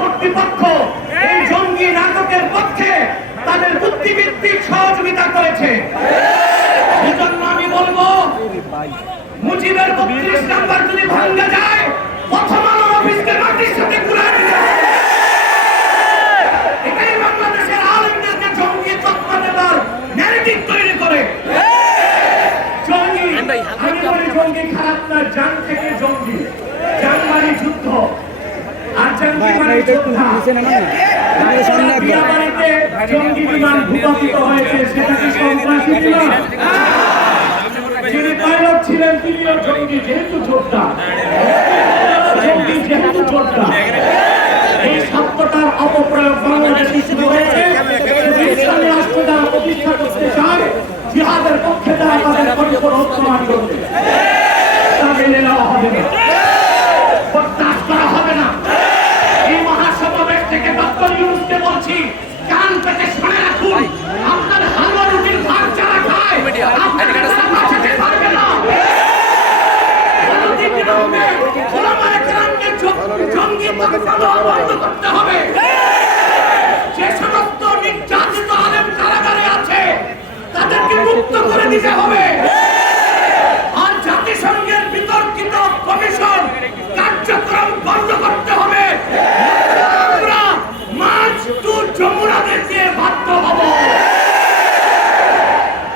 কর্তৃপক্ষ জঙ্গি নাটকের পক্ষে তাদের সহযোগিতা করেছে। আমি বলব, মুজিবের বত্রিশ নাম্বার যদি ভাঙ্গা যায় থেকে জঙ্গি। জান মানে যুদ্ধ। আর জঙ্গি মানে যোদ্ধা বিয়া জঙ্গি বিমান ভূপাতিত হয়েছে সেটা কি সন্ত্রাসী বিমান যিনি পাইলট ছিলেন তিনিও জঙ্গি যেহেতু যোদ্ধা। জঙ্গি যেহেতু যোদ্ধা। এই শব্দটার অপপ্রয়োগ বাংলাদেশে শুরু হয়েছে রাষ্ট্র দ্বারা প্রতিষ্ঠা করতে চায় জিহাদের পক্ষে তারা তাদের পরিকর প্রমাণ করবে তা মেনে নেওয়া হবে না বরদাস্ত করা হবে না এই মহাসমাবেশ থেকে ডক্টর ইউনুসকে বলছি কান পেতে শুনে রাখুন। আপনার হালুয়া রুটির ভাগ যারা খায় জঙ্গি বন্ধ করতে হবে। যে সমস্ত নির্যাতিত আলেম কারাগারে আছে তাদেরকে মুক্ত করে দিতে হবে আর জাতিসংঘের বিতর্কিত কমিশন কার্যক্রম বন্ধ করতে হবে আমরা মার্চ টু যমুনাদের দিয়ে বাধ্য হব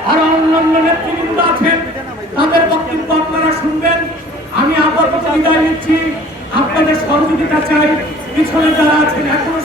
আর অন্যান্য নেতৃবৃন্দ আছেন তাদের বক্তব্য আপনারা শুনবেন আমি আপাতত বিদায় নিচ্ছি। আপনাদের সহযোগিতা চাই। পিছনে যারা আছেন এখনও